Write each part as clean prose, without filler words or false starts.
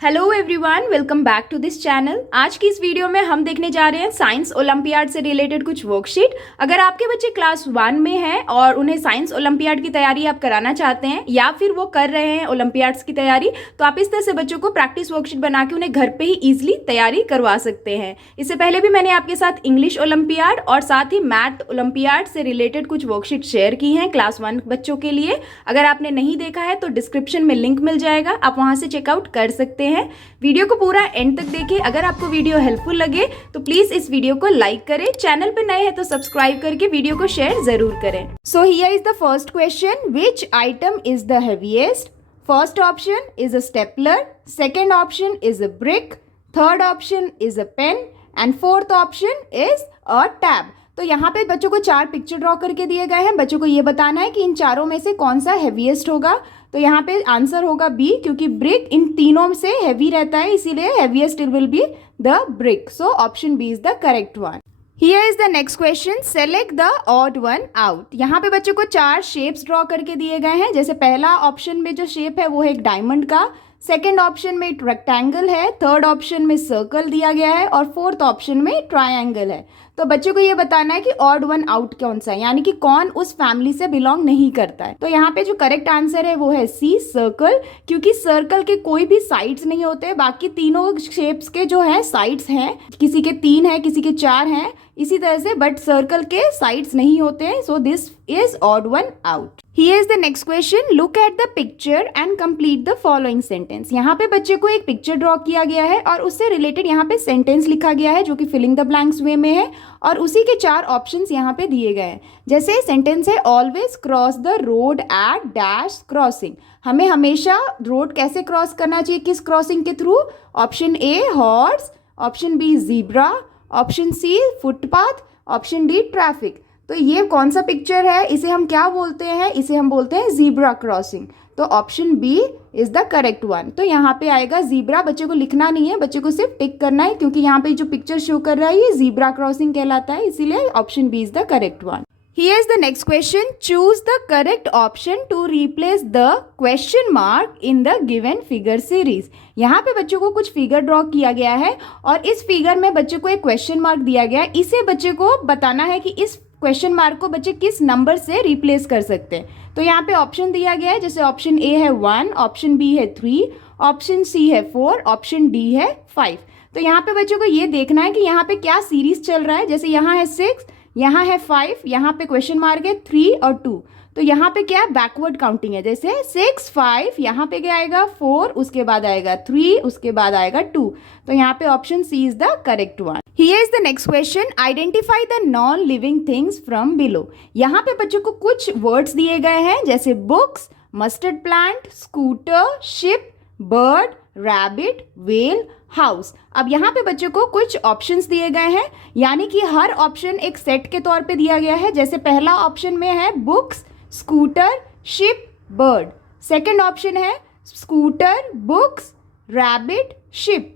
Hello everyone, welcome back to this channel. आज की इस वीडियो में हम देखने जा रहे हैं साइंस ओलंपियाड से रिलेटेड कुछ वर्कशीट। अगर आपके बच्चे क्लास 1 में हैं और उन्हें साइंस ओलंपियाड की तैयारी आप कराना चाहते हैं या फिर वो कर रहे हैं ओलंपियाड्स की तैयारी, तो आप इस तरह से बच्चों को प्रैक्टिस वर्कशीट बना के उन्हें घर पे ही ईजिली तैयारी करवा सकते हैं। इससे पहले भी मैंने आपके साथ इंग्लिश ओलंपियाड और साथ ही मैथ ओलंपियाड से रिलेटेड कुछ वर्कशीट शेयर की हैं क्लास 1 बच्चों के लिए। अगर आपने नहीं देखा है तो डिस्क्रिप्शन में लिंक मिल जाएगा, आप वहां से चेकआउट कर सकते हैं। वीडियो को पूरा एंड तक देखें। अगर आपको वीडियो हेल्पफुल लगे तो प्लीज इस वीडियो को लाइक करें, चैनल पे नए हैं तो सब्सक्राइब करके वीडियो को शेयर जरूर करें। So here is the first question, which item is the heaviest? First option is a stapler, second option is a brick, third option is a pen and fourth option is a tab. तो यहाँ पे बच्चों को 4 picture draw करके दिए गए हैं। बच्चों को ये बताना है कि इन चारों में से कौन सा हैवीएस्ट होगा। तो यहाँ पे आंसर होगा बी, क्योंकि ब्रिक इन तीनों से हैवी रहता है, इसीलिए heaviest it will be the brick. So option B is the correct one. Here is the next question, select the odd one out. यहाँ पे बच्चों को 4 शेप्स ड्रॉ करके दिए गए हैं। जैसे पहला ऑप्शन में जो शेप है वो है एक डायमंड का, सेकेंड ऑप्शन में रेक्टेंगल है, थर्ड ऑप्शन में सर्कल दिया गया है और फोर्थ ऑप्शन में ट्रायंगल है। तो बच्चों को ये बताना है कि ऑड वन आउट कौन सा है, यानी कि कौन उस फैमिली से बिलोंग नहीं करता है। तो यहाँ पे जो करेक्ट आंसर है वो है सी, सर्कल, क्योंकि सर्कल के कोई भी साइड्स नहीं होते। बाकी तीनों शेप्स के जो है साइड्स हैं, किसी के 3 है, किसी के 4 हैं, इसी तरह से, बट सर्कल के साइड्स नहीं होते हैं। So this is odd one out. Here is the next question, look at the picture and complete the following sentence. यहाँ पे बच्चे को एक पिक्चर ड्रॉ किया गया है और उससे रिलेटेड यहाँ पे सेंटेंस लिखा गया है जो कि फिलिंग द ब्लैंक्स वे में है और उसी के 4 ऑप्शंस यहाँ पे दिए गए हैं। जैसे सेंटेंस है, always cross the road at dash crossing. हमें हमेशा रोड कैसे क्रॉस करना चाहिए, किस क्रॉसिंग के थ्रू? Option A horse, option B zebra, option C footpath, option D traffic. तो ये कौन सा पिक्चर है, इसे हम क्या बोलते हैं? इसे हम बोलते हैं जीब्रा क्रॉसिंग। तो option B is the correct one. तो यहाँ पे आएगा जीब्रा, बच्चे को लिखना नहीं है, बच्चे को सिर्फ टिक करना है, क्योंकि यहाँ पे जो पिक्चर शो कर रहा है ये जीब्रा क्रॉसिंग कहलाता है, इसीलिए option B is the correct one. Here is the next question. Choose the correct option to replace the question mark in the given figure series. यहाँ पे बच्चों को कुछ फिगर ड्रॉ किया गया है और इस फिगर में बच्चे को एक क्वेश्चन मार्क दिया गया है। इसे बच्चे को बताना है कि इस क्वेश्चन मार्क को बच्चे किस नंबर से रिप्लेस कर सकते हैं। तो यहाँ पे ऑप्शन दिया गया है, जैसे ऑप्शन ए है 1, ऑप्शन बी है 3, ऑप्शन सी है 4, ऑप्शन डी है 5। तो यहाँ पे बच्चों को ये देखना है कि यहाँ पे क्या सीरीज चल रहा है। जैसे यहाँ है 6, यहाँ है 5, यहाँ पे क्वेश्चन मार्क है 3 और 2। तो यहाँ पे क्या है, बैकवर्ड काउंटिंग है। जैसे 6, 5, यहाँ पे क्या आएगा 4, उसके बाद आएगा 3, उसके बाद आएगा 2। तो यहाँ पे option C is the correct one. Here is the next question, identify the non living things from below. यहाँ पे बच्चों को कुछ वर्ड्स दिए गए हैं, जैसे books, mustard plant, scooter, ship, bird, rabbit, well, house. अब यहाँ पे बच्चों को कुछ ऑप्शंस दिए गए हैं, यानी कि हर ऑप्शन एक सेट के तौर पे दिया गया है। जैसे पहला ऑप्शन में है books, scooter, ship, bird. Second option है scooter, books, rabbit, ship.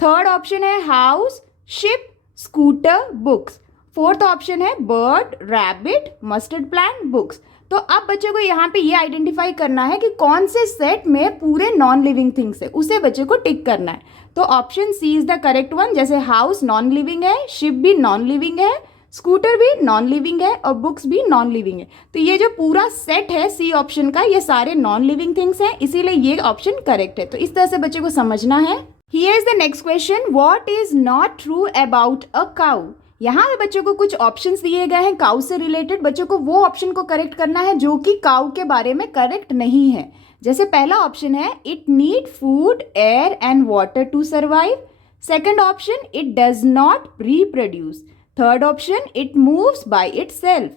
Third option है house, ship, scooter, books. Fourth option है bird, rabbit, mustard plant, books. तो अब बच्चे को यहाँ पे ये आइडेंटिफाई करना है कि कौन से सेट में पूरे नॉन लिविंग थिंग्स है, उसे बच्चे को टिक करना है। तो option C is the correct one. जैसे हाउस नॉन लिविंग है, शिप भी नॉन लिविंग है, स्कूटर भी नॉन लिविंग है और बुक्स भी नॉन लिविंग है। तो ये जो पूरा सेट है सी ऑप्शन का, ये सारे नॉन लिविंग थिंग्स हैं, इसीलिए ये ऑप्शन करेक्ट है। तो इस तरह से बच्चे को समझना है। Here is the next question, what is not true about a cow. यहाँ पे बच्चों को कुछ ऑप्शंस दिए गए हैं काउ से रिलेटेड। बच्चों को वो ऑप्शन को करेक्ट करना है जो कि काउ के बारे में करेक्ट नहीं है। जैसे पहला ऑप्शन है, it need food, air and water to survive. Second option, it does not reproduce. Third option, it moves by itself.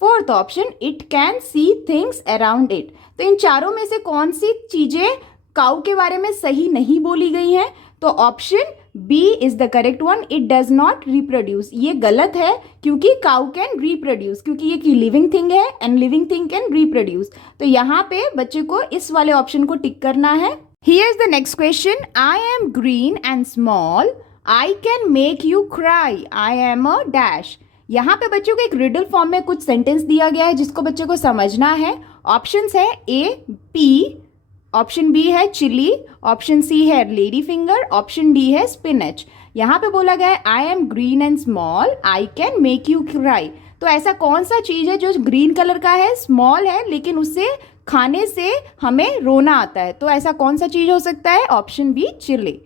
Fourth option, it can see things around it. तो इन चारों में से कौन सी चीजें काउ के बारे में सही नहीं बोली गई हैं? तो option B is the correct one, it does not reproduce. ये गलत है, क्योंकि काउ कैन रिप्रोड्यूस, क्योंकि ये की लिविंग थिंग है and living thing can reproduce. तो यहाँ पे बच्चे को इस वाले ऑप्शन को टिक करना है। Here is the next question, I am green and small, I can make you cry, I am a dash. यहाँ पे बच्चों को एक रिडल फॉर्म में कुछ सेंटेंस दिया गया है जिसको बच्चे को समझना है। ऑप्शंस है ए पी, ऑप्शन बी है चिली, ऑप्शन सी है लेडी फिंगर, ऑप्शन डी है स्पिनच। यहाँ पे बोला गया है I am green and small, I can make you cry. तो ऐसा कौन सा चीज़ है जो ग्रीन कलर का है, स्मॉल है, लेकिन उससे खाने से हमें रोना आता है? तो ऐसा कौन सा चीज़ हो सकता है? Option B chilli.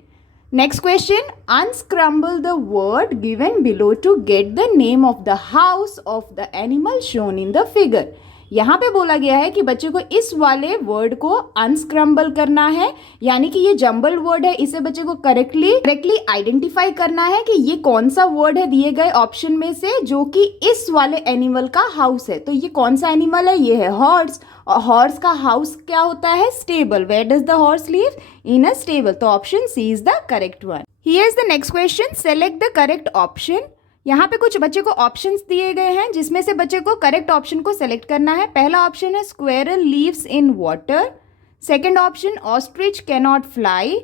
Next question, unscramble the word given below to get the name of the house of the animal shown in the figure. यहाँ पे बोला गया है कि बच्चे को इस वाले वर्ड को अनस्क्रम्बल करना है, यानी कि ये जंबल वर्ड है, इसे बच्चे को करेक्टली आइडेंटिफाई करना है कि ये कौन सा वर्ड है दिए गए ऑप्शन में से जो कि इस वाले एनिमल का हाउस है। तो ये कौन सा एनिमल है? ये है हॉर्स। और हॉर्स का हाउस क्या होता है? Stable. Where does the horse live? In a stable. तो option C is the correct one. Here is the next question, select the correct option. यहाँ पे कुछ बच्चे को ऑप्शंस दिए गए हैं जिसमें से बच्चे को करेक्ट ऑप्शन को सेलेक्ट करना है। पहला ऑप्शन है squirrel lives in water, second option ostrich cannot fly,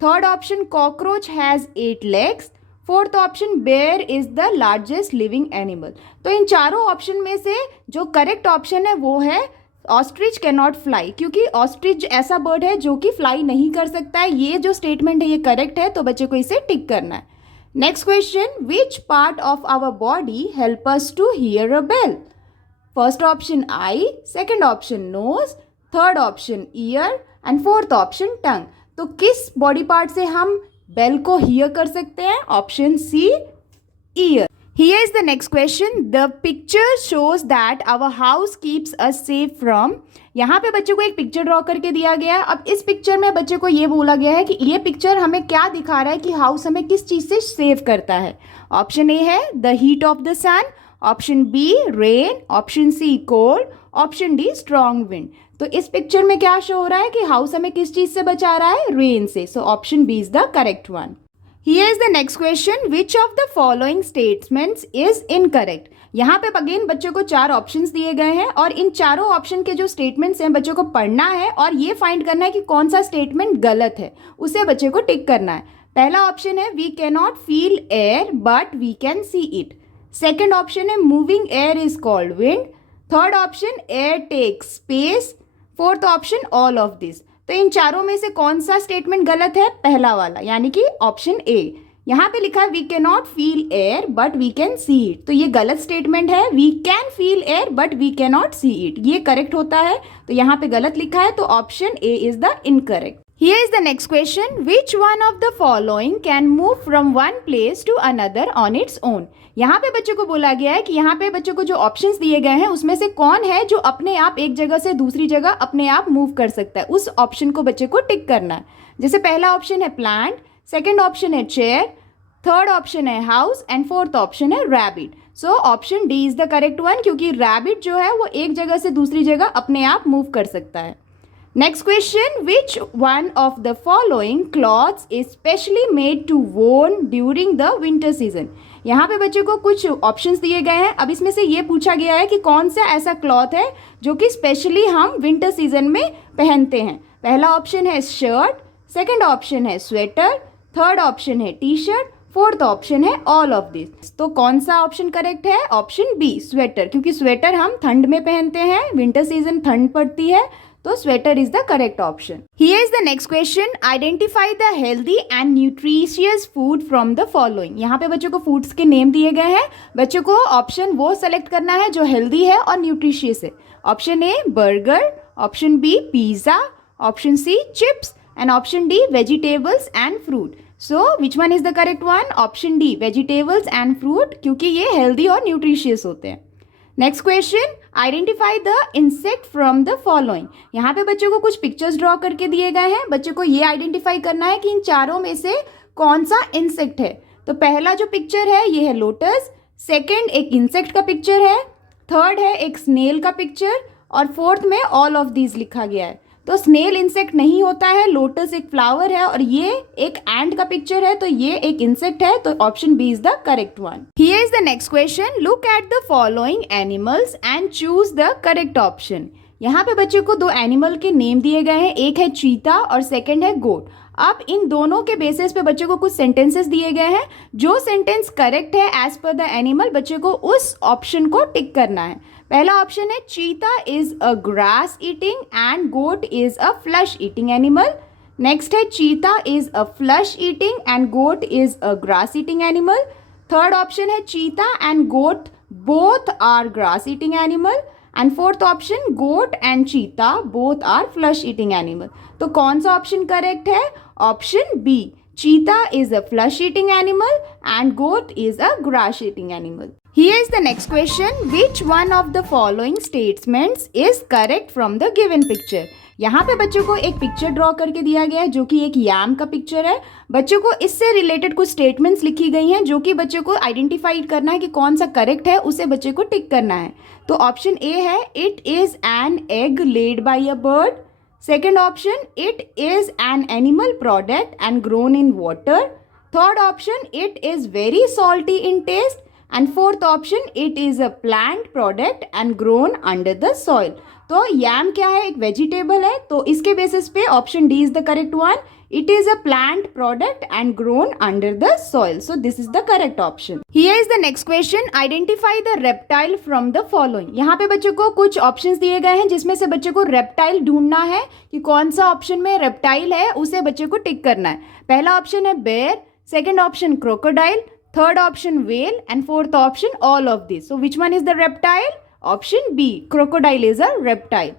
third option cockroach has 8 legs, fourth option bear is the largest living animal. तो इन चारों ऑप्शन में से जो करेक्ट ऑप्शन है वो है ऑस्ट्रिच कैनॉट फ्लाई, क्योंकि ऑस्ट्रिच ऐसा बर्ड है जो कि फ्लाई नहीं कर सकता है। ये जो स्टेटमेंट है ये करेक्ट है, तो बच्चे को इसे टिक करना है। Next question, which part of our body help us to hear a bell? First option eye, second option nose, third option ear and fourth option tongue. तो किस बॉडी पार्ट से हम बेल को हियर कर सकते हैं? Option C, ear. Here is the next question. The picture shows that our house keeps us safe from. यहाँ पे बच्चे को एक पिक्चर ड्रॉ करके दिया गया है। अब इस पिक्चर में बच्चे को ये बोला गया है कि ये पिक्चर हमें क्या दिखा रहा है कि हाउस हमें किस चीज़ से सेव करता है। ऑप्शन ए है the heat of the sun, option B rain, option C cold, option D strong wind. तो इस पिक्चर में क्या शो हो रहा है कि हाउस हमें किस चीज़ से बचा रहा है? रेन से। So option B is the correct one. Here is the next question. Which of the following statements is incorrect? यहाँ पे अगेन बच्चों को 4 ऑप्शंस दिए गए हैं और इन चारों ऑप्शन के जो स्टेटमेंट्स हैं बच्चों को पढ़ना है और ये फाइंड करना है कि कौन सा स्टेटमेंट गलत है, उसे बच्चे को टिक करना है। पहला ऑप्शन है we can not feel air but we can see it. Second option है moving air is called wind. Third option air takes space. Fourth option all of this. तो इन चारों में से कौन सा स्टेटमेंट गलत है? पहला वाला, यानी कि ऑप्शन ए। यहाँ पे लिखा है we can not feel air but we can see it, तो ये गलत स्टेटमेंट है। We can feel air but we can not see it, ये करेक्ट होता है। तो यहाँ पे गलत लिखा है, तो option A is the incorrect. Here is the next question. Which one of the following can move from one place to another on its own? यहाँ पे बच्चे को बोला गया है कि यहाँ पे बच्चे को जो ऑप्शंस दिए गए हैं उसमें से कौन है जो अपने आप एक जगह से दूसरी जगह अपने आप मूव कर सकता है, उस ऑप्शन को बच्चे को टिक करना है। जैसे पहला ऑप्शन है प्लांट, सेकेंड ऑप्शन है चेयर, थर्ड ऑप्शन है हाउस एंड फोर्थ ऑप्शन है rabbit. So option D is the correct one, क्योंकि रैबिट जो है वो एक जगह से दूसरी जगह अपने आप मूव कर सकता है। Next question, which one of the following clothes is specially made to worn during the winter season? यहाँ पे बच्चे को कुछ ऑप्शंस दिए गए हैं। अब इसमें से ये पूछा गया है कि कौन सा ऐसा क्लॉथ है जो कि स्पेशली हम विंटर सीजन में पहनते हैं। पहला ऑप्शन है शर्ट, सेकंड ऑप्शन है स्वेटर, थर्ड ऑप्शन है टी शर्ट, फोर्थ ऑप्शन है ऑल ऑफ दिस। तो कौन सा ऑप्शन करेक्ट है? ऑप्शन बी, स्वेटर, क्योंकि स्वेटर हम ठंड में पहनते हैं, विंटर सीजन ठंड पड़ती है, तो sweater is the correct option. Here is the next question, identify the healthy and nutritious food from the following. यहाँ पे बच्चों को फूड्स के नेम दिए गए हैं, बच्चों को ऑप्शन वो सेलेक्ट करना है जो हेल्दी है और न्यूट्रिशियस है। Option A burger, option B pizza, option C chips and option D vegetables and fruit. So which one is the correct one? Option D vegetables and fruit, क्योंकि ये healthy और nutritious होते हैं। Next question, identify the insect from the following. यहाँ पे बच्चों को कुछ पिक्चर्स ड्रॉ करके दिए गए हैं, बच्चों को ये आइडेंटिफाई करना है कि इन चारों में से कौन सा इंसेक्ट है। तो पहला जो पिक्चर है ये है लोटस, सेकेंड एक इंसेक्ट का पिक्चर है, थर्ड है एक स्नेल का पिक्चर और फोर्थ में ऑल ऑफ दीज लिखा गया है। तो स्नेल इंसेक्ट नहीं होता है, लोटस एक फ्लावर है और ये एक एंट का पिक्चर है, तो ये एक इंसेक्ट है, तो option B is the correct one. Here is the next question, look at the following animals and choose the correct option. यहाँ पे बच्चे को 2 एनिमल के नेम दिए गए हैं, एक है चीता और सेकंड है गोट। अब इन दोनों के बेसिस पे बच्चे को कुछ सेंटेंसेस दिए गए हैं। जो सेंटेंस करेक्ट है एज पर द एनिमल, बच्चे को उस ऑप्शन को टिक करना है। पहला ऑप्शन है cheetah is a grass eating and goat is a flesh eating animal. Next है cheetah is a flesh eating and goat is a grass eating animal. Third option है cheetah and goat both are grass eating animal. And fourth option goat and cheetah both are flesh eating animal. तो कौन सा option correct है? Option B, cheetah is a flesh eating animal and goat is a grass eating animal. Here is the next question. Which one of the following statements is correct from the given picture? यहाँ पे बच्चों को एक picture draw करके दिया गया है जो कि एक याम का पिक्चर है। बच्चों को इससे रिलेटेड कुछ स्टेटमेंट्स लिखी गई हैं जो कि बच्चों को आइडेंटिफाई करना है कि कौन सा करेक्ट है, उसे बच्चे को टिक करना है। तो ऑप्शन ए है it is an egg laid by a bird. Second option it is an animal product and grown in water. Third option it is very salty in taste. And fourth option it is a plant product and grown under the soil. तो yam क्या है? एक vegetable है, तो इसके basis पे option D is the correct one. It is a plant product and grown under the soil, so this is the correct option. Here is the next question, identify the reptile from the following. यहाँ पे बच्चों को कुछ options दिए गए हैं जिसमें से बच्चे को रेप्टाइल ढूंढना है कि कौन सा ऑप्शन में रेप्टाइल है, उसे बच्चे को टिक करना है। पहला ऑप्शन है bear, second option crocodile, third option whale and fourth option all of this. So which one is the reptile? Option B, crocodile is a reptile.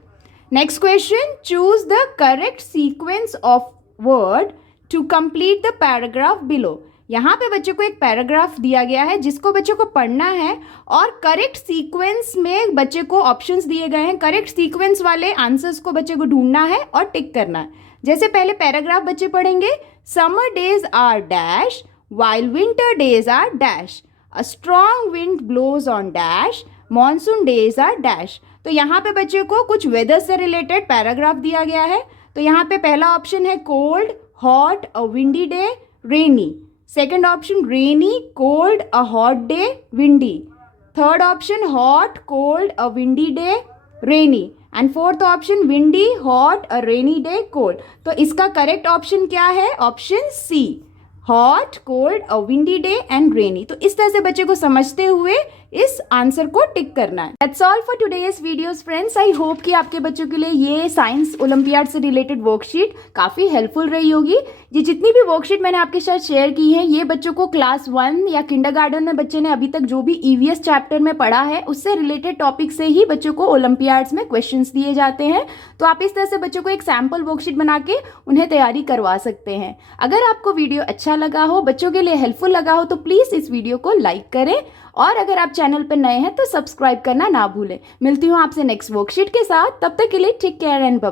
Next question, choose the correct sequence of word to complete the paragraph below. यहाँ पे बच्चे को एक paragraph दिया गया है जिसको बच्चे को पढ़ना है और करेक्ट सीक्वेंस में बच्चे को ऑप्शंस दिए गए हैं। करेक्ट सीक्वेंस वाले आंसर्स को बच्चे को ढूंढना है और टिक करना है। जैसे पहले पैराग्राफ बच्चे पढ़ेंगे, summer days are dash while winter days are dash, a strong wind blows on dash, monsoon days are dash। तो यहाँ पे बच्चे को कुछ वेदर से रिलेटेड पैराग्राफ दिया गया है। तो यहाँ पे पहला ऑप्शन है cold, hot, a windy day, rainy. Second option rainy, cold, a hot day, windy. Third option hot, cold, a windy day, rainy. And fourth option windy, hot, a rainy day, cold. तो इसका correct option क्या है? Option C, hot, cold, a windy day and rainy. तो इस तरह से बच्चे को समझते हुए इस आंसर को टिक करना है। That's all for today's videos friends. I hope कि आपके बच्चों के लिए ये साइंस ओलंपियाड से रिलेटेड वर्कशीट काफ़ी हेल्पफुल रही होगी। ये जितनी भी वर्कशीट मैंने आपके साथ शेयर की है, ये बच्चों को क्लास 1 या किंडरगार्टन में बच्चे ने अभी तक जो भी ईवीएस चैप्टर में पढ़ा है उससे रिलेटेड टॉपिक से ही बच्चों को ओलंपियाड्स में क्वेश्चंस दिए जाते हैं। तो आप इस तरह से बच्चों को एक सैम्पल वर्कशीट बना के उन्हें तैयारी करवा सकते हैं। अगर आपको वीडियो अच्छा लगा हो, बच्चों के लिए हेल्पफुल लगा हो, तो प्लीज़ इस वीडियो को लाइक करें और अगर आप चैनल पर नए हैं तो सब्सक्राइब करना ना भूलें। मिलती हूँ आपसे नेक्स्ट वर्कशीट के साथ, तब तक के लिए take care and bye bye.